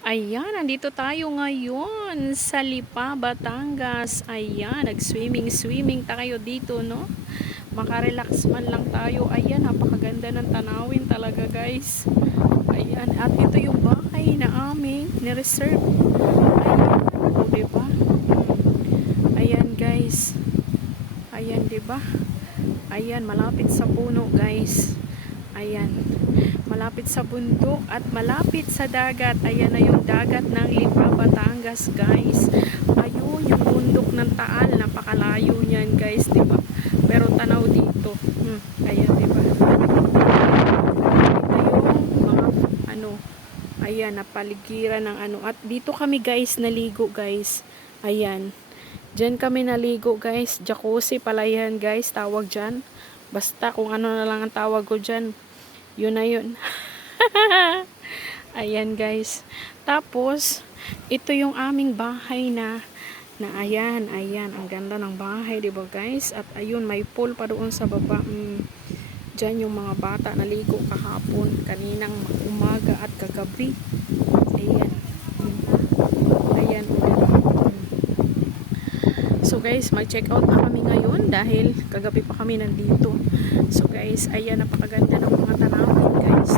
Ayan, nandito tayo ngayon sa Lipa, Batangas. Ayan, nag-swimming tayo dito, no? Makarelax man lang tayo. Ayan, napakaganda ng tanawin talaga, guys. Ayan, at ito yung bahay na aming ni-reserve. Ayan, o, diba? Ayan, guys. Ayan, diba? Ayan, malapit sa puno, guys. Ayan, malapit sa bundok at malapit sa dagat. Ayan na yung dagat ng Lipa, Batangas, guys. Ayun, yung bundok ng Taal. Napakalayo niyan, guys, diba? Pero tanaw dito. Ayan, diba? Ito yung mga, ayan, napaligiran ng At dito kami, guys, naligo, guys. Ayan. Diyan kami naligo, guys. Jacuzzi pala yan, guys. Tawag dyan. Basta kung ano na lang ang tawag ko dyan. Yun na yun. Ayan, guys. Tapos, ito yung aming bahay na ayan. Ang ganda ng bahay, diba, guys? At ayun, may pool pa doon sa baba. Diyan yung mga bata naligo kahapon, kaninang umaga at kagabi. Ayan. Ayan. So guys, mag-check out na kami ngayon dahil kagabi pa kami nandito. So guys, ayan, napakaganda ng mga tanawin, guys.